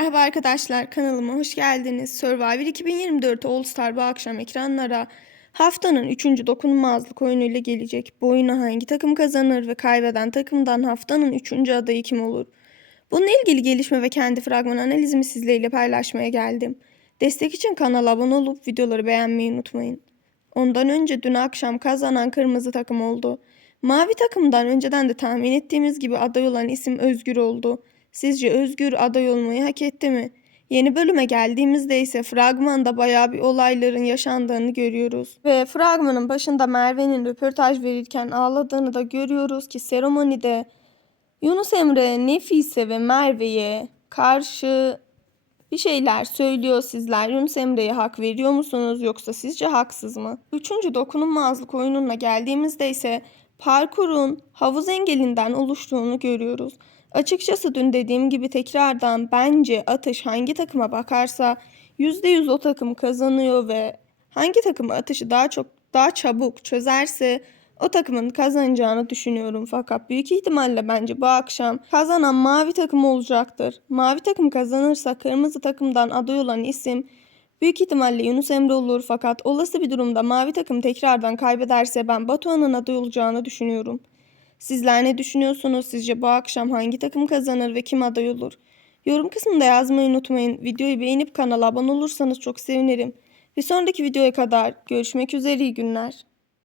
Merhaba arkadaşlar kanalıma hoş geldiniz. Survivor 2024 All Star bu akşam ekranlara haftanın 3. dokunulmazlık oyunuyla gelecek. Bu oyunu hangi takım kazanır ve kaybeden takımdan haftanın 3. adayı kim olur? Bununla ilgili gelişme ve kendi fragman analizimi sizlerle paylaşmaya geldim. Destek için kanala abone olup videoları beğenmeyi unutmayın. Ondan önce dün akşam kazanan kırmızı takım oldu. Mavi takımdan önceden de tahmin ettiğimiz gibi aday olan isim Özgür oldu. Sizce Özgür aday olmayı hak etti mi? Yeni bölüme geldiğimizde ise fragmanda bayağı bir olayların yaşandığını görüyoruz. Ve fragmanın başında Merve'nin röportaj verirken ağladığını da görüyoruz ki seremonide Yunus Emre, Nefise ve Merve'ye karşı bir şeyler söylüyor sizler. Yunus Emre'ye hak veriyor musunuz yoksa sizce haksız mı? Üçüncü dokunulmazlık oyununa geldiğimizde ise parkurun havuz engelinden oluştuğunu görüyoruz. Açıkçası dün dediğim gibi tekrardan bence atış hangi takıma bakarsa %100 o takım kazanıyor ve hangi takım atışı daha çok daha çabuk çözerse o takımın kazanacağını düşünüyorum fakat büyük ihtimalle bence bu akşam kazanan mavi takım olacaktır. Mavi takım kazanırsa kırmızı takımdan aday olan isim büyük ihtimalle Yunus Emre olur fakat olası bir durumda mavi takım tekrardan kaybederse ben Batuhan'ın aday olacağını düşünüyorum. Sizler ne düşünüyorsunuz? Sizce bu akşam hangi takım kazanır ve kim aday olur? Yorum kısmında yazmayı unutmayın. Videoyu beğenip kanala abone olursanız çok sevinirim. Bir sonraki videoya kadar görüşmek üzere iyi günler.